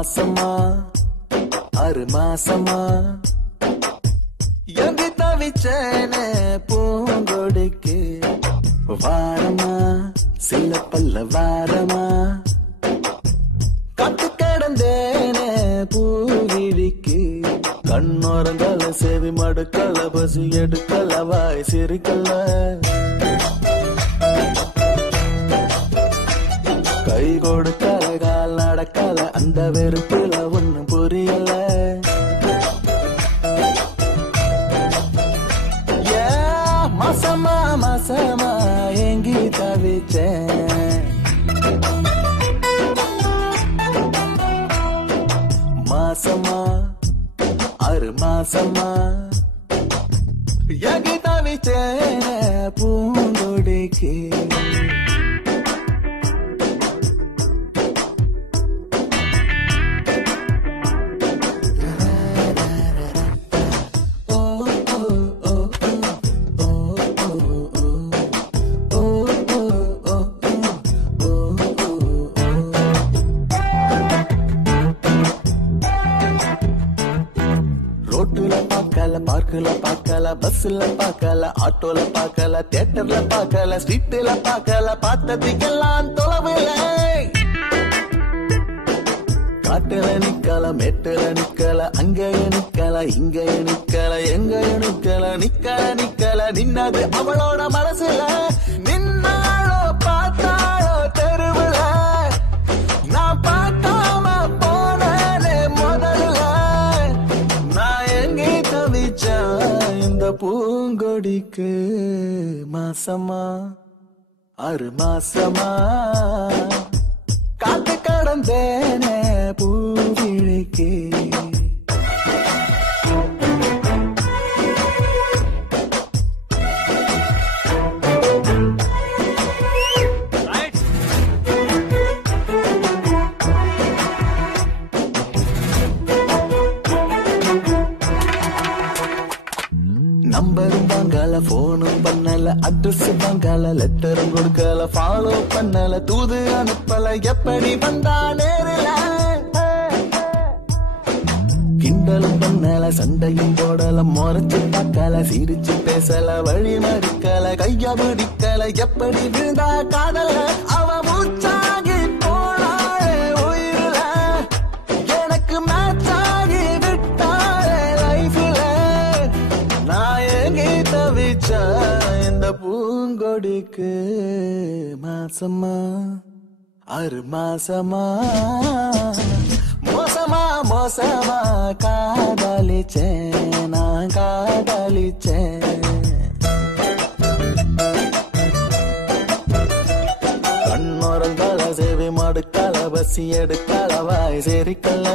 மாசமா 6 மாசமா எங்க தவிச்சேனே பூங்கொடிக்கு வாரமா சில பல்ல வாரமா கட்டு கிடந்தேனே பூவிழிக்கு கண்ணோரங்கல செவி மடுக்கல பசி எடுக்கல வாய் சிரிக்கல கை கொடுக்கல கால் நடக்கல அந்த வெறுப்புல ஒண்ணும் புரியல மாசமா மாசமா எங்கி தவிச்சேன் மாசமா 6 மாசமா எங்கி தவிச்சேன் பூங்கொடிக்கு பார்க்கல பார்க்கல பஸ்ல பார்க்கல ஆட்டோல பார்க்கல தியேட்டர்ல பார்க்கல ஸ்ட்ரீட்ல பார்க்கல பார்த்ததுக்கெல்லாம் தொலைவில்ல காட்டுல நிக்கல மேட்டுல நிக்கல அங்கேயே நிக்கல இங்கேயே நிக்கல எங்கேயே நிக்கல நிக்கல நின்னது அவளோட மனசுல நின்னாலோ பார்த்தாலோ தெருவுல நான் பார்க்காம போனே முதல்ல நான் எங்கே தவிச்சேன் இந்த பூங்கொடிக்கு மாசமா 6 மாசமா காத்து கடந்தேனே பூவிழிக்கு நம்பரும் வாங்கல போனும் பண்ணல அட்ரஸ் வாங்கல லெட்டரும் கொடுக்கல ஃபாலோ பண்ணல தூது அனுப்பல எப்படி வந்தா நேரில கிண்டலும் பண்ணல சண்டையும் போடல முறைச்சு பார்க்கல சிரிச்சு பேசல வழி மறுக்கல கைய பிடிக்கல எப்படி விழுந்தா காதல அவ மூச்சாகி போனாலே உயிரில எனக்கு மேட்சாகி விட்டாலே லைஃப்ல நான் எங்கே தவிச்சா இந்த பூங்கொடிக்கு மாசமா 6 மாசமா மோசமா மோசமா காதலிச்சேன் நான் காதலிச்சேன் கண்ணோரங்கால சேவை மடுக்கால பசி எடுக்கால வாய் சேரிக்கல